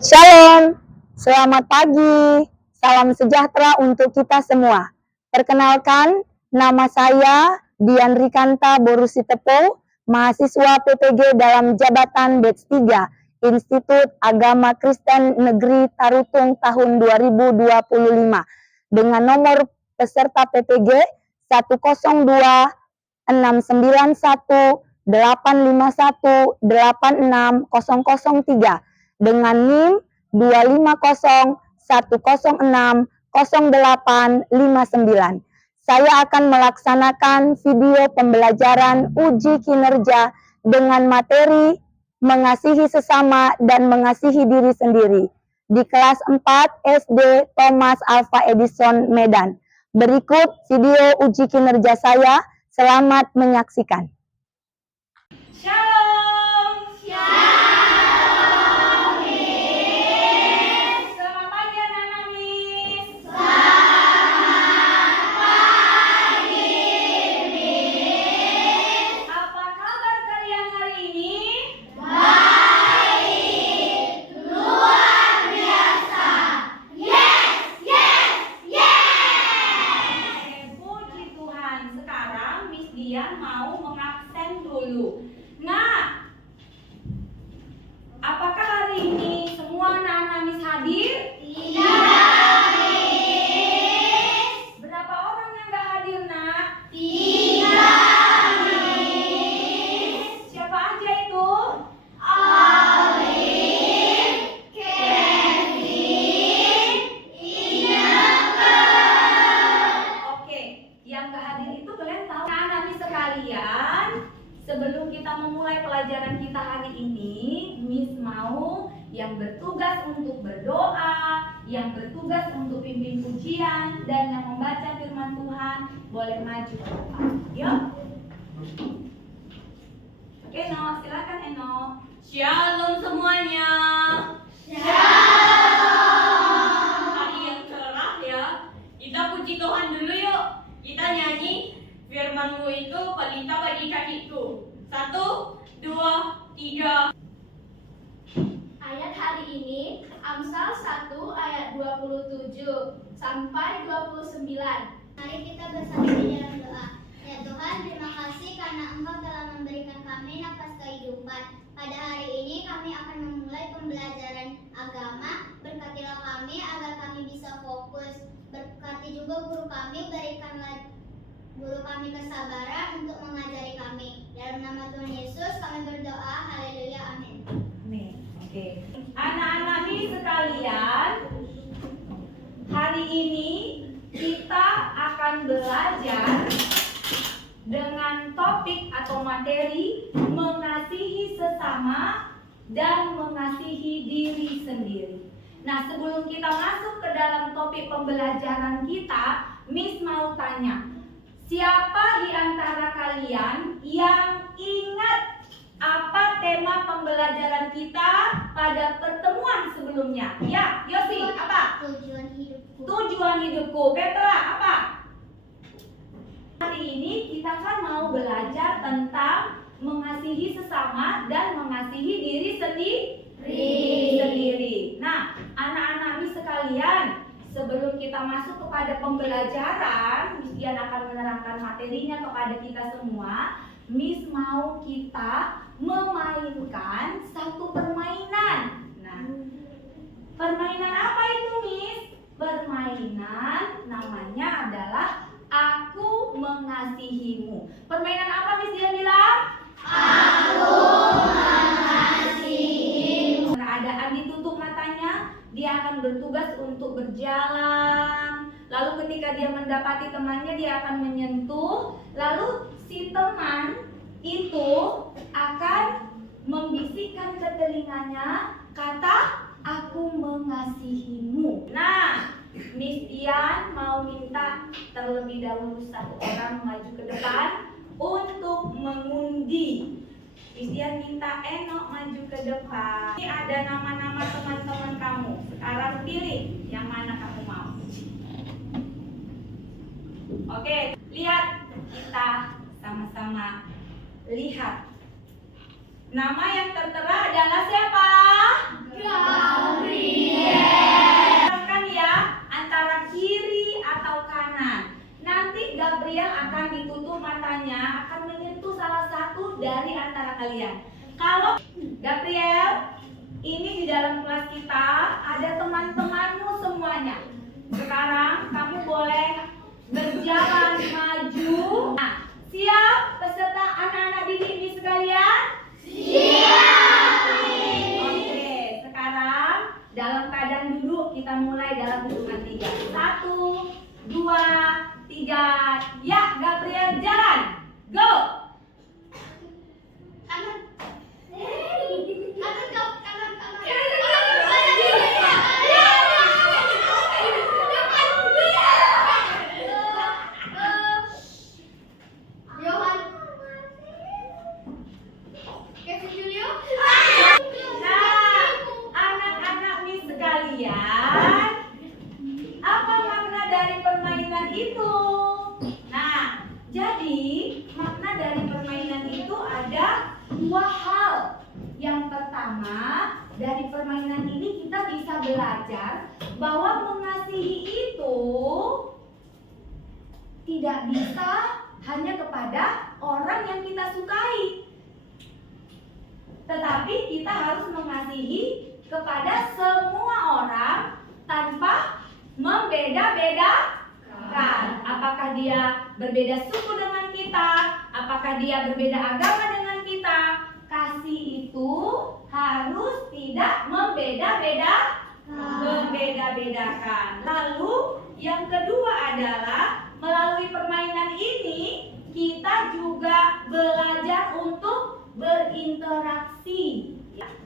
Shalom, selamat pagi, salam sejahtera untuk kita semua. Perkenalkan, nama saya Dian Rikanta Borusitepo, mahasiswa PPG dalam jabatan Batch 3, Institut Agama Kristen Negeri Tarutung tahun 2025, dengan nomor peserta PPG 102-691-851-86003 dengan NIM 250-106-0859. Saya akan melaksanakan video pembelajaran uji kinerja dengan materi mengasihi sesama dan mengasihi diri sendiri di kelas 4 SD Thomas Alva Edison Medan. Berikut video uji kinerja saya. Selamat menyaksikan. Shalom. Shalom, Miss. Selamat pagi anak-anak, Miss. Selamat pagi, Miss. Apa kabar kalian hari ini? Baik, luar biasa. Yes. Puji Tuhan. Sekarang Miss Dian mau mengabsen dulu. Nah, apakah hari ini semua anak-anak Miss hadir? Tidak, Miss. Berapa orang yang gak hadir, nak? Tidak, Miss. Siapa aja itu? Alif, Kevin, Ineke. Oke, yang gak hadir itu kalian tahu. Anak-anak Miss sekalian, sebelum kita memulai pelajaran kita hari ini, Miss mau yang bertugas untuk berdoa, yang bertugas untuk pimpin pujian, dan yang membaca firman Tuhan boleh maju ke depan. Yuk. Eno, silakan Eno. Shalom semuanya. Shalom. Hari yang cerah ya. Kita puji Tuhan dulu yuk. Kita nyanyi firman-Mu itu pelita bagi kakiku. 1, 2, 3. Ayat hari ini Amsal 1 ayat 27 sampai 29. Mari kita bersama di dalam doa. Ya Tuhan, terima kasih karena Engkau telah memberikan kami nafas kehidupan. Pada hari ini kami akan memulai pembelajaran agama. Berkatilah kami agar kami bisa fokus. Berkati juga guru kami, berikanlah guru kami kesabaran untuk mengajari kami. Dalam nama Tuhan Yesus kami berdoa. Haleluya, amin. Amin. Oke. Anak-anak Miss sekalian, hari ini kita akan belajar dengan topik atau materi mengasihi sesama dan mengasihi diri sendiri. Nah, sebelum kita masuk ke dalam topik pembelajaran kita, Miss mau tanya, siapa di antara kalian yang ingat apa tema pembelajaran kita pada pertemuan sebelumnya? Ya, Yosi, apa? Tujuan hidupku. Tujuan hidupku. Petra, apa? Hari ini kita kan mau belajar tentang mengasihi sesama dan mengasihi diri sendiri. Nah, anak-anak Miss sekalian, sebelum kita masuk kepada pembelajaran, Miss Dian akan menerangkan materinya kepada kita semua. Miss mau kita memainkan satu permainan. Nah, permainan apa itu, Miss? Permainan namanya adalah Aku Mengasihimu. Permainan apa Miss Dian bilang? Aku mengasihimu. Keadaan ditutup matanya, dia akan bertugas untuk berjalan. Lalu ketika dia mendapati temannya, dia akan menyentuh. Lalu si teman itu akan membisikkan ke telinganya kata Aku Mengasihimu. Nah, Miss Dian mau minta terlebih dahulu satu orang maju ke depan untuk mengundi. Miss Dian minta Eno maju ke depan. Ini ada nama-nama teman-teman kamu. Sekarang pilih yang mana kamu mau. Oke, lihat, kita sama-sama lihat. Nama yang tertera adalah siapa? Galuh. dari antara kalian. Kalau Gabriel, ini di dalam kelas kita ada teman-temanmu semuanya. Sekarang kamu boleh berjalan maju. Nah, siap peserta anak-anak didik ini sekalian? Siap. Oke, sekarang dalam keadaan duduk kita mulai dalam hitungan 3. 1, 2, 3. Ya, Gabriel jalan. Go. Nah, anak-anak Miss sekalian, apa makna dari permainan itu? Nah, jadi makna dari permainan itu ada 2 hal. Yang pertama, dari permainan ini kita bisa belajar bahwa mengasihi itu tidak bisa hanya kepada orang yang kita sukai, tetapi kita harus mengasihi kepada semua orang tanpa membeda-bedakan. Apakah dia berbeda suku dengan kita, apakah dia berbeda agama dengan kita. Kasih itu harus tidak membeda-bedakan. Lalu yang kedua adalah melalui permainan ini kita juga belajar untuk berinteraksi.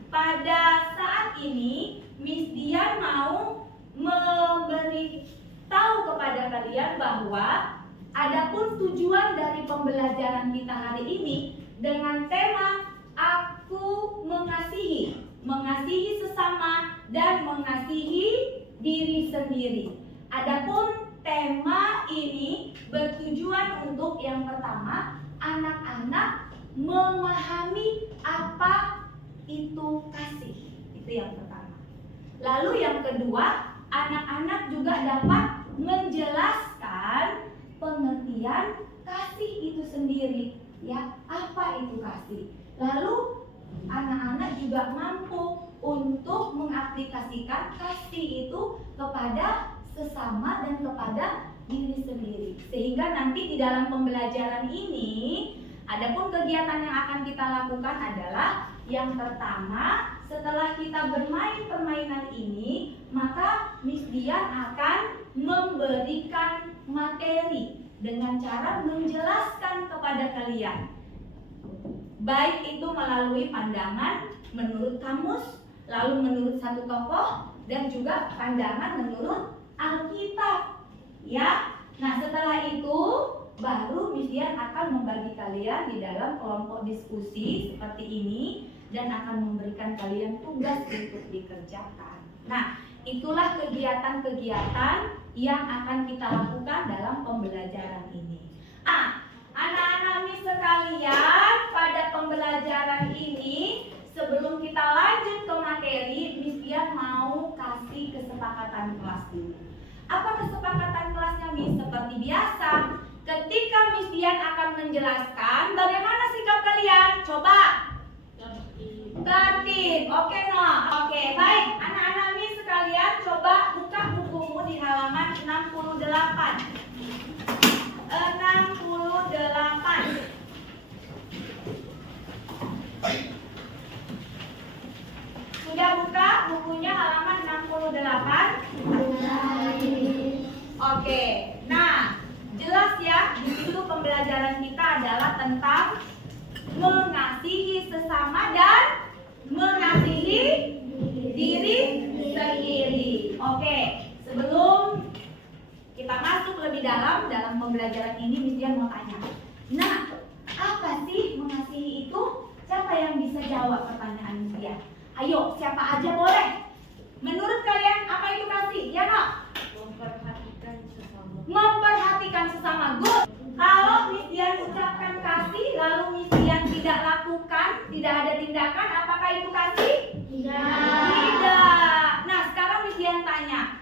Pada saat ini Miss Dian mau memberitahu kepada kalian bahwa adapun tujuan dari pembelajaran kita hari ini dengan tema Aku mengasihi, mengasihi sesama dan mengasihi diri sendiri. Adapun tema ini bertujuan untuk yang pertama, anak-anak memahami apa itu kasih. Itu yang pertama. Lalu yang kedua, anak-anak juga dapat menjelaskan pengertian kasih itu sendiri. Ya, apa itu kasih? Lalu anak-anak juga mampu untuk mengaplikasikan kasih itu kepada sesama dan kepada diri sendiri. Sehingga nanti di dalam pembelajaran ini, adapun kegiatan yang akan kita lakukan adalah yang pertama, setelah kita bermain permainan ini, maka Miss Dian akan memberikan materi dengan cara menjelaskan kepada kalian. Baik itu melalui pandangan menurut kamus, lalu menurut satu tokoh, dan juga pandangan menurut Alkitab. Ya, nah setelah itu baru Miss Dian akan membagi kalian di dalam kelompok diskusi seperti ini dan akan memberikan kalian tugas untuk dikerjakan. Nah, itulah kegiatan-kegiatan yang akan kita lakukan dalam pembelajaran ini. Anak-anak Miss sekalian, pada pembelajaran ini sebelum kita lanjut ke materi, Miss Dian mau kasih kesepakatan kelas dulu. Apa kesepakatan kelasnya Miss? Seperti biasa, ketika Miss Dian akan menjelaskan, bagaimana sikap kalian? Coba. Tertib. Oke, no. Oke, baik. Anak-anak Miss sekalian, coba buka bukumu di halaman 68. 68. Sudah buka bukunya halaman 68? Oke. Nah, jelas ya, di situ pembelajaran kita adalah tentang mengasihi sesama dan mengasihi diri sendiri. Oke, sebelum kita masuk lebih dalam pembelajaran ini, Miss Dian mau tanya. Nah, apa sih mengasihi itu? Siapa yang bisa jawab pertanyaan Miss Dian? Ayo, siapa aja boleh. Menurut kalian apa itu kasih? Ya, no? Memperhatikan sesama. Memperhatikan sesama. Good. Kalau Miss Dian ucapkan kasih, lalu Miss Dian tidak lakukan, tidak ada tindakan, apakah itu kasih? Tidak. Nah, sekarang Miss Dian tanya,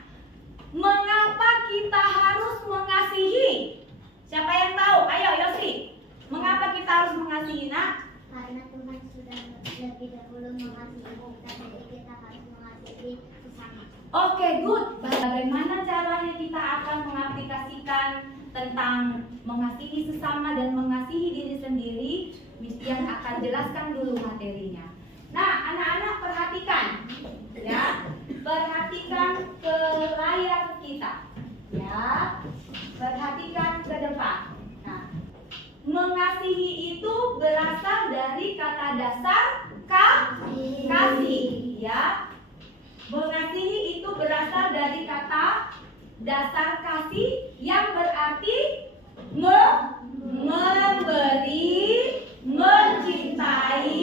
mengapa kita harus mengasihi? Siapa yang tahu? Ayo, Yosi. Mengapa kita harus mengasihi, nak? Karena Tuhan sudah lebih dahulu mengasihi kita, jadi kita harus mengasihi sesama. Oke, good. Bagaimana caranya kita akan mengaplikasikan tentang mengasihi sesama dan mengasihi diri sendiri? Miss Dian akan jelaskan dulu materinya. Nah, anak-anak perhatikan, ya, perhatikan ke layar kita, ya, perhatikan ke depan. Nah, mengasihi itu berasal dari kata dasar kasih, ya. Mengasihi itu berasal dari kata dasar kasih yang berarti memberi, mencintai,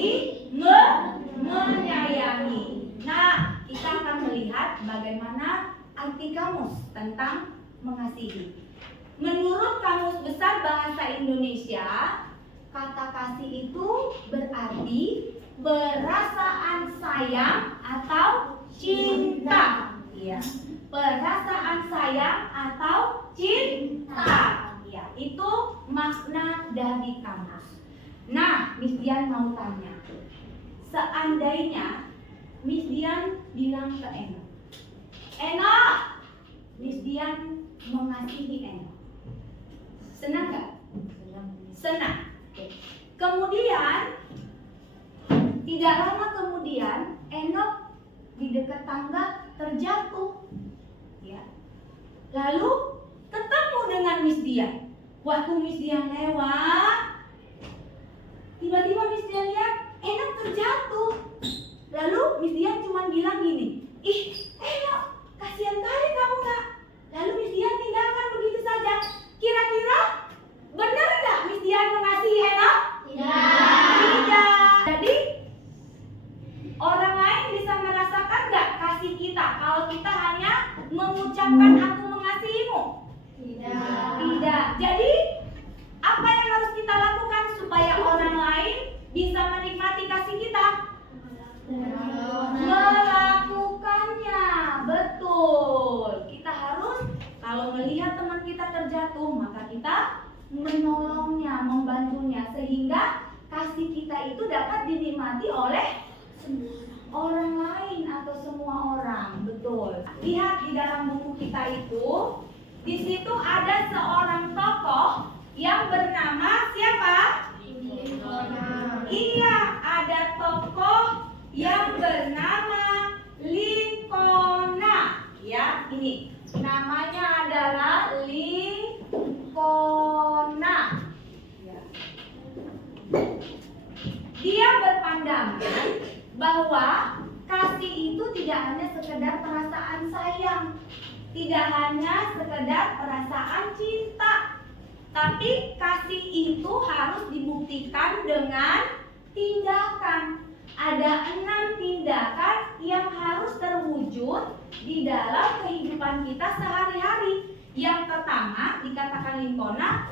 menyayangi. Nah, kita akan melihat bagaimana arti kamus tentang mengasihi. Menurut Kamus Besar Bahasa Indonesia, kata kasih itu berarti perasaan sayang atau cinta. Ya, perasaan sayang atau cinta. Ya, itu makna dari kamus. Nah, Miss Dian mau tanya. Seandainya Miss Dian bilang ke Eno, Miss Dian mengasihi Eno. Senang gak? Senang. Oke. Kemudian, tidak lama kemudian, Eno di dekat tangga terjatuh. Ya. Lalu ketemu dengan Miss Dian. Waktu Miss Dian lewat, tiba-tiba Miss Dian lihat Eno terjatuh. Lalu Miss Dian cuma bilang gini, ih Eno, kasihan kali kamu nak. Lalu Miss Dian tinggalkan begitu saja. Kira-kira benar nggak Miss Dian mengasihi Eno? Tidak. Jadi orang lain bisa merasakan nggak kasih kita kalau kita hanya mengucapkan aku mengasihimu? Tidak. Jadi apa yang harus kita lakukan supaya orang lain bisa menikmati kasih kita? Melakukannya. Betul. Kita harus kalau melihat teman kita terjatuh, maka kita menolongnya, membantunya sehingga kasih kita itu dapat dinikmati oleh orang lain atau semua orang. Betul. Lihat di dalam buku kita itu, di situ ada seorang tokoh yang bernama siapa? Iya, ada tokoh yang bernama Lincolna. Ya, ini namanya adalah Lincolna. Ya. Dia berpandangan bahwa kasih itu tidak hanya sekedar perasaan sayang, tidak hanya sekedar perasaan cinta, tapi kasih itu harus dibuktikan dengan tindakan. Ada 6 tindakan yang harus terwujud di dalam kehidupan kita sehari-hari. Yang pertama dikatakan Lincolna,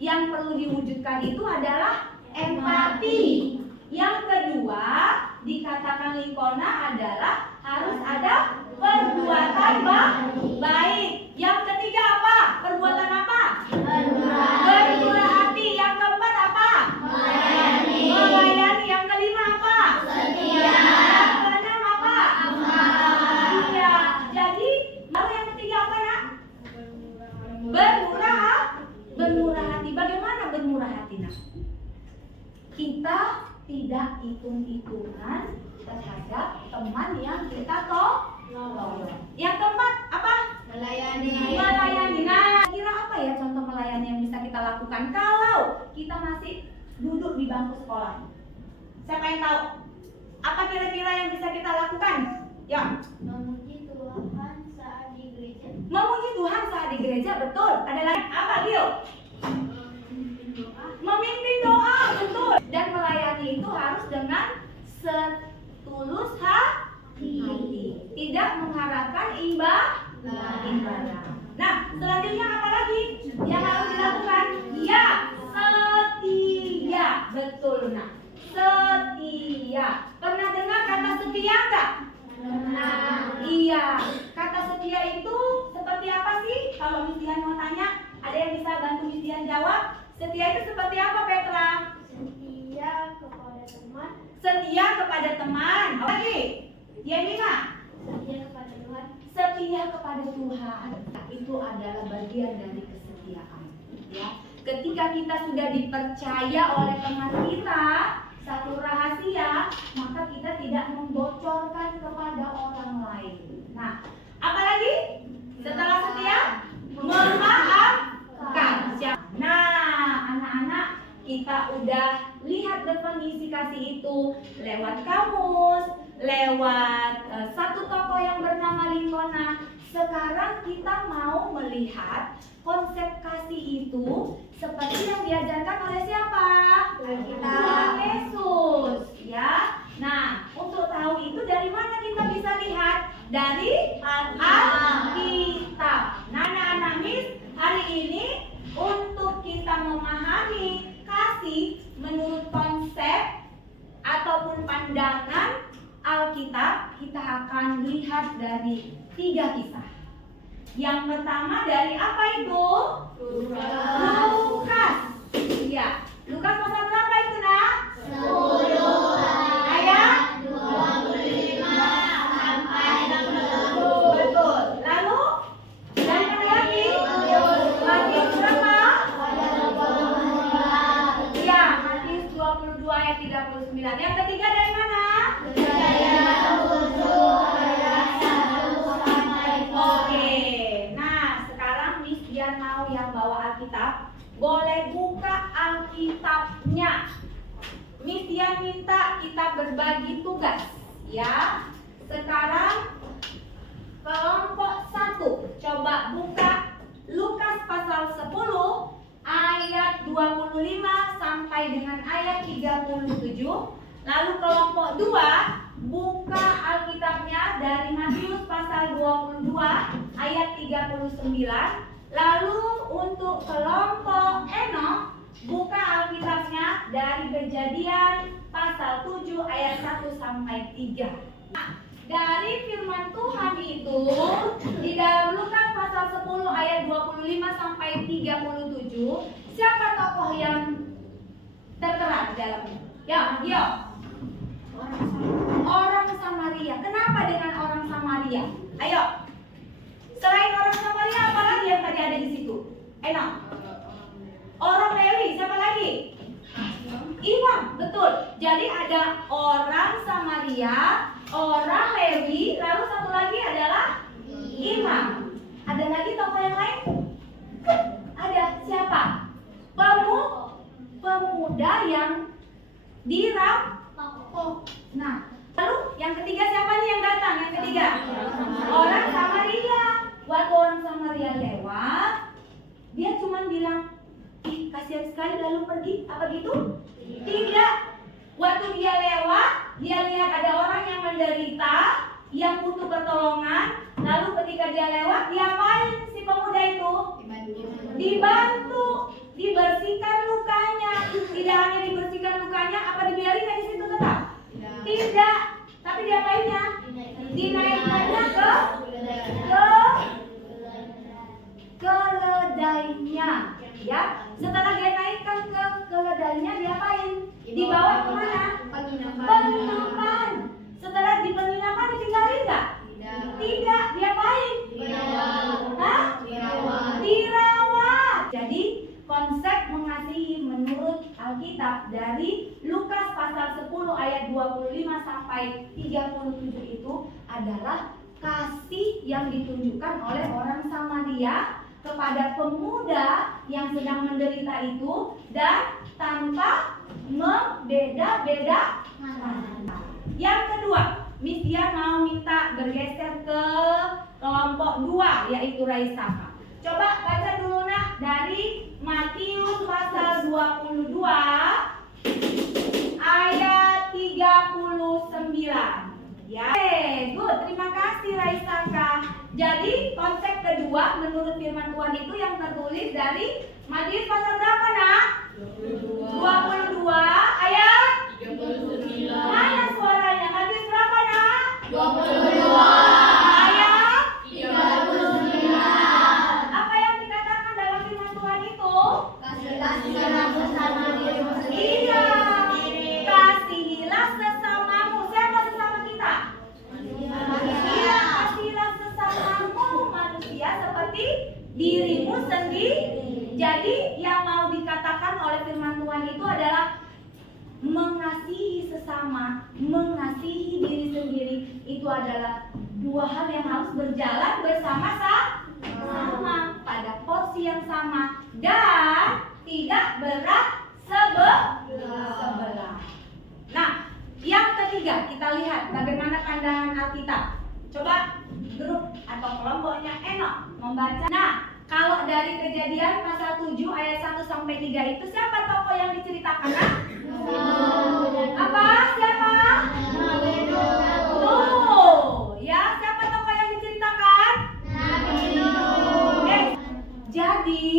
yang perlu diwujudkan itu adalah empati. Yang kedua dikatakan Lincolna adalah harus ada perbuatan baik. Yang ketiga apa? Perbuatan apa? Bermurah hati. Yang keempat apa? Melayani. Yang kelima apa? Yang keenam apa? Iya. Jadi lalu yang ketiga apa nak? Bermurah hati. Bagaimana bermurah hati nak? Kita tidak hitung-hitungan terhadap teman yang kita tolong. Yang keempat apa? Melayani. Nah, kira apa ya contoh melayani yang bisa kita lakukan kalau kita masih duduk di bangku sekolah? Siapa yang tahu? Apa kira-kira yang bisa kita lakukan? Ya. Memuji Tuhan saat di gereja. Memuji Tuhan saat di gereja, betul. Ada lagi apa, Gio? Memimpin doa, betul. Dan melayani itu harus dengan setulus hati, tidak mengharapkan imbalan. Nah, selanjutnya apa lagi yang harus dilakukan? Ya, setia, betul. Nah, setia. Pernah dengar kata setia enggak? Iya. Kata setia itu seperti apa sih? Kalau Miss Dian mau tanya, ada yang bisa bantu Miss Dian jawab? Setia itu seperti apa, Petra? Setia kepada teman, Setia kepada teman. Apa lagi? Yang lima. setia kepada Tuhan, Setia kepada Tuhan. Itu adalah bagian dari kesetiaan. Ya. Ketika kita sudah dipercaya oleh teman kita satu rahasia, maka kita tidak membocorkan kepada orang lain. Nah, apalagi setelah setia? Memaafkan. Nah, anak-anak, kita udah lihat definisi kasih itu lewat kamus, lewat satu tokoh yang bernama Lincona. Sekarang kita mau melihat konsep kasih itu seperti yang diajarkan oleh siapa? Tuhan Yesus, ya. Nah, untuk tahu itu dari mana kita bisa lihat? Dari Alkitab. Nah, anak-anak Miss, hari ini untuk kita memahami kasih menurut konsep ataupun pandangan Alkitab, kita akan lihat dari 3 kisah. Yang pertama dari apa itu? Lukas. Iya. Lukas pasal berapa itu, Nak? 10 Ayat 25 sampai 60. betul. Lalu dan mana lagi? Matius berapa? Iya, Matius 22 ayat 39. Yang ketiga dari mana? Oke. Nah, sekarang Miss Dian mau yang bawa Alkitab, boleh buka Alkitabnya. Miss Dian minta kita berbagi tugas, ya. Sekarang kelompok 1, coba buka Lukas pasal 10 ayat 25 sampai dengan ayat 37. Lalu kelompok 2 buka Alkitabnya dari Matius pasal 22 ayat 39. Lalu untuk kelompok Enok buka Alkitabnya dari Kejadian pasal 7 ayat 1 sampai 3. Nah, dari firman Tuhan itu di dalam Lukas pasal 10 ayat 25 sampai 37, siapa tokoh yang tertera di dalamnya? Ya, orang Samaria. Kenapa dengan orang Samaria? Ayo. Selain orang Samaria, apa lagi yang tadi ada di situ? Enak. Orang Lewi, siapa lagi? Imam, betul. Jadi ada orang Samaria, orang Lewi, lalu satu lagi adalah imam. Ada lagi tokoh yang lain? Ada siapa? Pemuda yang dirampok. Nah, lalu yang ketiga siapa nih yang datang? Yang ketiga orang Samaria. Waktu orang Samaria lewat, dia cuma bilang, ih kasihan sekali lalu pergi. Apa gitu? Tidak. Waktu dia lewat, dia lihat ada orang yang menderita, yang butuh pertolongan. Lalu ketika dia lewat, dia apain si pemuda itu? Dibantu, dibersihkan lukanya. Tidak hanya dibersihkan lukanya, apa dibiarin di situ tetap? Tidak. Tapi diapainnya? Dinaikkannya ke keledainya. Ya, setelah dia naikkan ke keledainya, diapain? Dibawa kemana? Penginapan. Setelah di penginapan ditinggalin nggak? Tidak. Diapain? Dirawat. Jadi konsep mengasihi menurut Alkitab dari Lukas pasal 10 ayat 25 sampai 37 itu adalah kasih yang ditunjukkan oleh orang Samaria kepada pemuda yang sedang menderita itu, dan tanpa membeda-bedakan. Yang kedua, Miss Dian mau minta bergeser ke kelompok 2, yaitu Raisaka. Coba baca dulu Nak dari Matius pasal 22 ayat 39. Ya, good. Terima kasih Raisaka. Jadi konsep kedua menurut firman Tuhan itu yang tertulis dari Matius pasal berapa Nak? 22 ayat 39. Mana suaranya? Matius berapa Nak? 22 ayat 39. Apa yang dikatakan dalam firman Tuhan itu? Iya, kasih mengasihi diri sendiri itu adalah dua hal yang harus berjalan bersama-sama pada porsi yang sama dan tidak berat sebelah. Nah, yang ketiga kita lihat bagaimana pandangan Alkitab. Coba grup atau kelompoknya Enok membaca. Nah, kalau dari Kejadian pasal 7 ayat 1 sampai 3 itu siapa tokoh yang diceritakan? Apa? Siapa? Nuh. Ya, siapa tokoh yang diceritakan? Jadi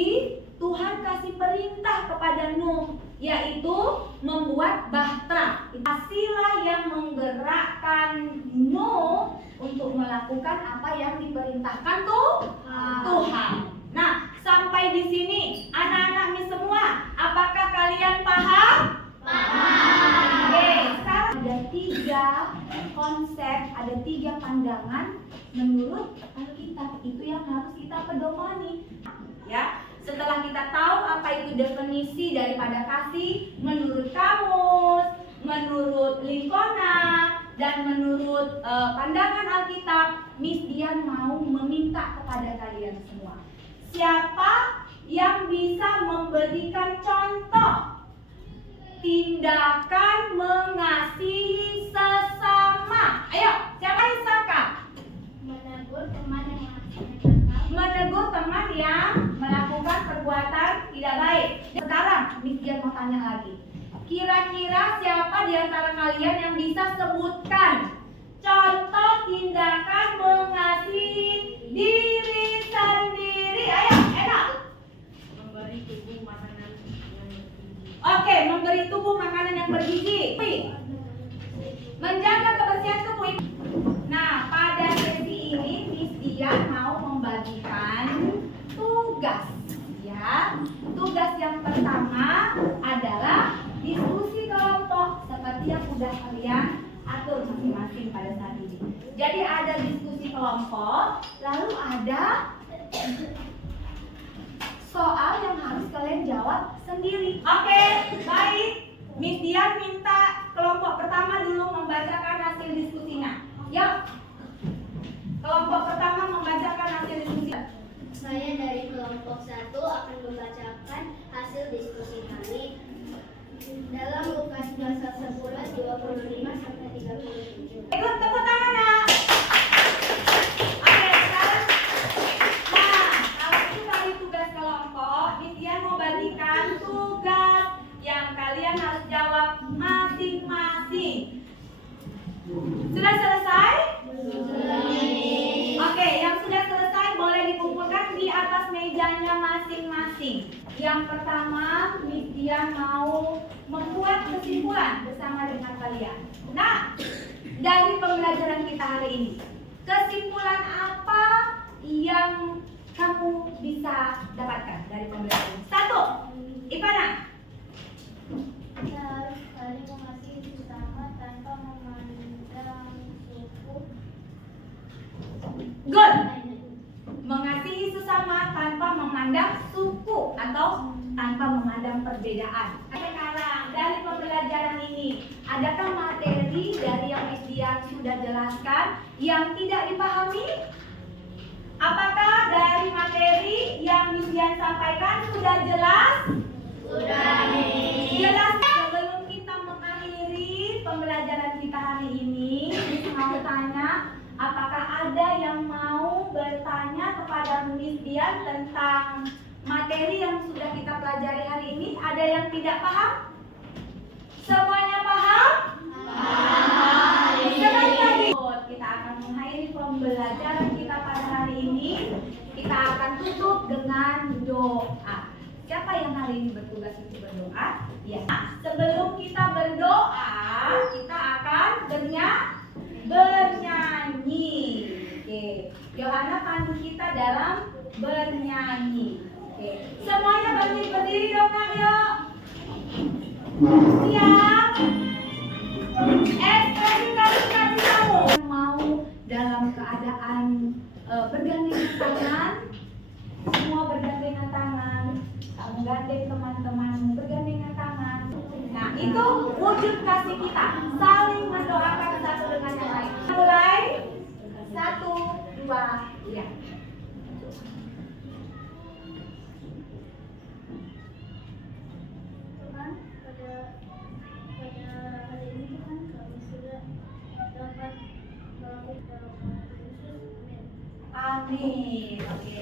Tuhan kasih perintah kepada Nuh, yaitu membuat bahtera. Kasihlah yang menggerakkan Nuh untuk melakukan apa yang diperintahkan Tuhan. Nah, sampai di sini anak-anak mis semua, apakah kalian paham? Paham. Oke, sekarang ada 3 konsep, ada 3 pandangan menurut Alkitab itu yang harus kita pedomani. Ya, setelah kita tahu apa itu definisi daripada kasih menurut kamus, menurut Linkona, dan menurut pandangan Alkitab, Miss Dian mau meminta kepada kalian semua. Siapa yang bisa memberikan contoh tindakan mengasihi sesama? Ayo, siapa yang saka? Menegur teman yang melakukan perbuatan tidak baik. Sekarang Miss Dian mau tanya lagi. Kira-kira siapa di antara kalian yang bisa sebutkan contoh tindakan mengasihi diri sendiri? Ayo, enak. Memberi tubuh makanan yang bergizi. Oke, memberi tubuh makanan yang bergizi. Menjaga kebersihan tubuh. Nah, pada sesi ini Miss Dian mau membagikan tugas. Ya, tugas yang pertama adalah diskusi kelompok seperti yang sudah kalian atur masing-masing pada saat ini. Jadi ada diskusi kelompok, lalu ada soal yang harus kalian jawab sendiri. Oke, baik. Miss Dian minta kelompok pertama dulu membacakan hasil diskusinya. Yuk. Kelompok pertama membacakan hasil diskusinya. Saya dari kelompok 1 akan membacakan hasil diskusi kami dalam Lukas pasal 11 25 sampai 37. Ikut tepuk tangan, Nak. Oke, sekarang. Nah, kalau itu kali tugas kelompok, Miss Dian mau bagikan tugas yang kalian harus jawab masing-masing. Sudah selesai? Oke, yang sudah selesai boleh dikumpulkan di atas mejanya masing-masing. Yang pertama, Miss Dian mau membuat kesimpulan bersama dengan kalian. Nah, dari pembelajaran kita hari ini, kesimpulan apa yang kamu bisa dapatkan dari pembelajaran ini? 1, Ivana. Kita harus saling mengasihi sesama tanpa memandang suku. Good. Mengasihi sesama tanpa memandang suku atau tanpa memandang perbedaan. Sekarang dari pembelajaran ini, adakah materi dari yang Miss Dian sudah jelaskan yang tidak dipahami? Apakah dari materi yang Miss Dian sampaikan sudah jelas? Sudah. Jelas. Sebelum kita mengakhiri pembelajaran kita hari ini, Miss mau tanya, apakah ada yang mau bertanya kepada Miss Dian tentang materi yang sudah kita pelajari hari ini? Ada yang tidak paham? Semuanya paham? Paham. Sekali lagi, kita akan mengakhiri pembelajaran kita pada hari ini. Kita akan tutup dengan doa. Siapa yang hari ini bertugas untuk berdoa? Ya. Sebelum kita berdoa, kita akan bernyanyi. Oke. Yohana pandu kita dalam bernyanyi. Oke. Semuanya berdiri dong, Nak, yuk. Siap. Ekspresi kasih kamu. Mau dalam keadaan bergandengan tangan. Semua bergandengan tangan. Menggandeng teman-teman bergandengan tangan. Nah, itu wujud kasih kita, saling mendoakan satu dengan yang lain. Mulai 1, 2, ya. Tuhan, pada hari ini Tuhan kami sudah dapat melakukan Yesus. Amin. Amin. Oke.